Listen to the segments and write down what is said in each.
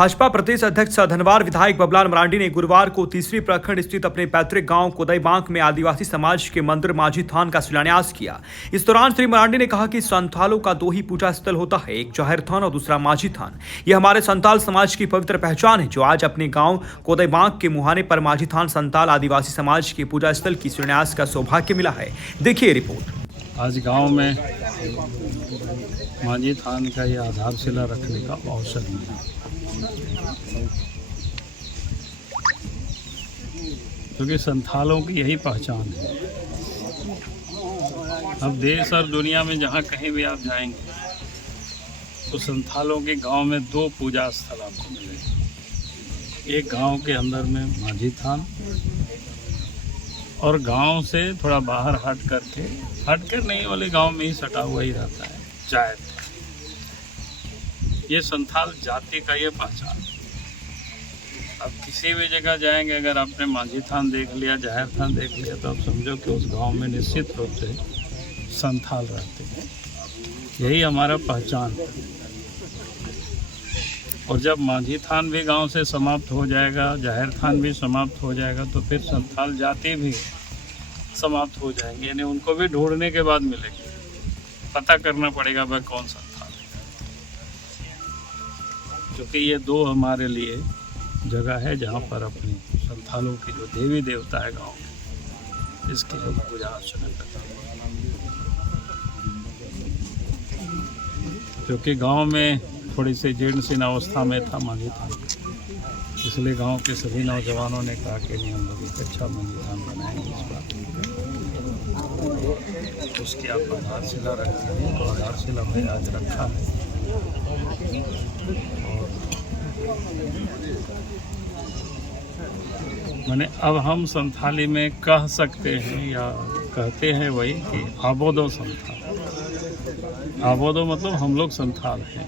भाजपा प्रदेश अध्यक्ष धनवार विधायक बबलाल मरांडी ने गुरुवार को तीसरी प्रखंड स्थित अपने पैतृक गांव कोदईबांक में आदिवासी समाज के मंदिर माझी थान का शिलान्यास किया। इस दौरान श्री मरांडी ने कहा कि संथालों का दो ही पूजा स्थल होता है, एक जाहिर थान और दूसरा माझी थान। यह हमारे संताल समाज की पवित्र पहचान है, जो आज अपने गाँव कोदईबांक के मुहाने पर माझी थान संताल आदिवासी समाज के पूजा स्थल की शिलान्यास का सौभाग्य मिला है। देखिए रिपोर्ट। आज गांव में माझी थान का ये आधारशिला रखने का अवसर मिला, क्योंकि संथालों की यही पहचान है। अब देश और दुनिया में जहाँ कहीं भी आप जाएंगे तो संथालों के गांव में दो पूजा स्थल आपको मिलेंगे। एक गांव के अंदर में माझी थान और गांव से थोड़ा बाहर हटकर नहीं वाले गांव में ही सटा हुआ ही रहता है जाहिर थान। ये संथाल जाति का ये पहचान है। अब किसी भी जगह जाएंगे, अगर आपने माझी थान देख लिया, जाहिर थान देख लिया, तो आप समझो कि उस गांव में निश्चित रूप से संथाल रहते हैं। यही हमारा पहचान है। और जब माझी थान भी गांव से समाप्त हो जाएगा, जाहिर थान भी समाप्त हो जाएगा, तो फिर संथाल जाति भी समाप्त हो जाएंगे, यानी उनको भी ढूंढने के बाद मिलेगी। पता करना पड़ेगा भाई कौन संथाल है, क्योंकि ये दो हमारे लिए जगह है जहाँ पर अपनी संथालों की जो देवी देवता है गाँव में, इसकी हम पूजा अर्चना करते हैं। क्योंकि गांव में थोड़ी सी जीर्ण अवस्था में था माझी थान, इसलिए गांव के सभी नौजवानों ने कहा कि नहीं, हम लोग एक अच्छा माझी थान बनाएंगे इस बार। उसकी आप आधारशिला रखते हैं, तो आधारशिला में आज रखा है। और मैंने अब हम संथाली में कह सकते हैं या कहते हैं वही कि आबोदो संथाल। आबोदो मतलब हम लोग संथाल हैं।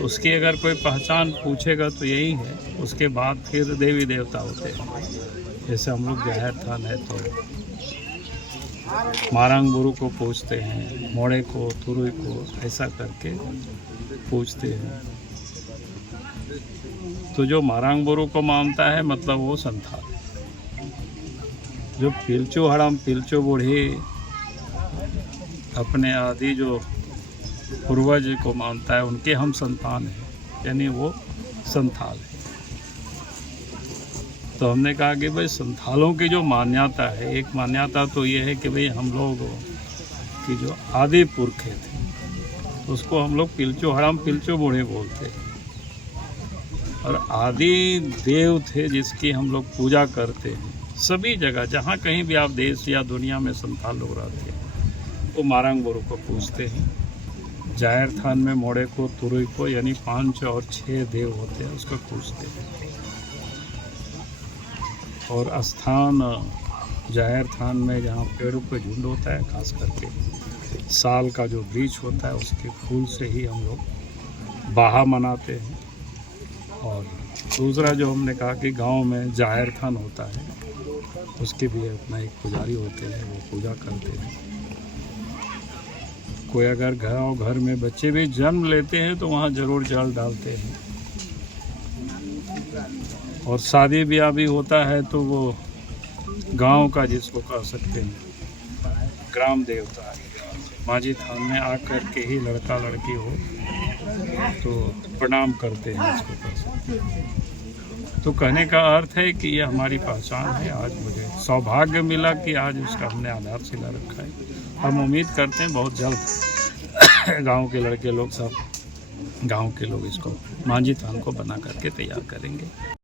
उसकी अगर कोई पहचान पूछेगा तो यही है। उसके बाद फिर देवी देवता होते हैं। जैसे हम लोग जाहिर थान है तो मारंग बुरु को पूछते हैं, मोड़े को, तुरुई को, ऐसा करके पूछते हैं। तो जो मारंग बुरु को मानता है मतलब वो संथाल है। जो पिलचो हड़म, पिलचो बूढ़ी अपने आदि जो पूर्वज को मानता है, उनके हम संतान हैं, यानी वो संथाल है। तो हमने कहा कि भाई संथालों की जो मान्यता है, एक मान्यता तो ये है कि भाई हम लोग की जो आदि पुरखे थे, तो उसको हम लोग पिलचो हड़म, पिलचो बूढ़े बोलते हैं। और आदि देव थे जिसकी हम लोग पूजा करते हैं। सभी जगह जहाँ कहीं भी आप देश या दुनिया में संथाल लोग रहते हैं, वो मारंग बुरु को पूजते हैं। जाहिर थान में मोड़े को, तुरुई को, यानी 5 और 6 देव होते हैं, उसको पूजते हैं। और स्थान जाहिर थान में जहाँ पेड़ों पे झुंड होता है, खास करके साल का जो वृक्ष होता है, उसके फूल से ही हम लोग बाहा मनाते हैं। और दूसरा जो हमने कहा कि गांव में जाहिर थान होता है, उसके भी अपना एक पुजारी होते हैं, वो पूजा करते हैं। कोई अगर घर में बच्चे भी जन्म लेते हैं तो वहाँ ज़रूर जल डालते हैं। और शादी ब्याह भी होता है तो वो गांव का, जिसको कह सकते हैं ग्राम देवता, माझी थान में आकर के ही लड़का लड़की हो तो प्रणाम करते हैं, इसको कह सकते हैं। तो कहने का अर्थ है कि ये हमारी पहचान है। आज मुझे सौभाग्य मिला कि आज उसका हमने आधारशिला रखा है। हम उम्मीद करते हैं बहुत जल्द गांव के लड़के लोग, सब गांव के लोग इसको माझी थान को बना करके तैयार करेंगे।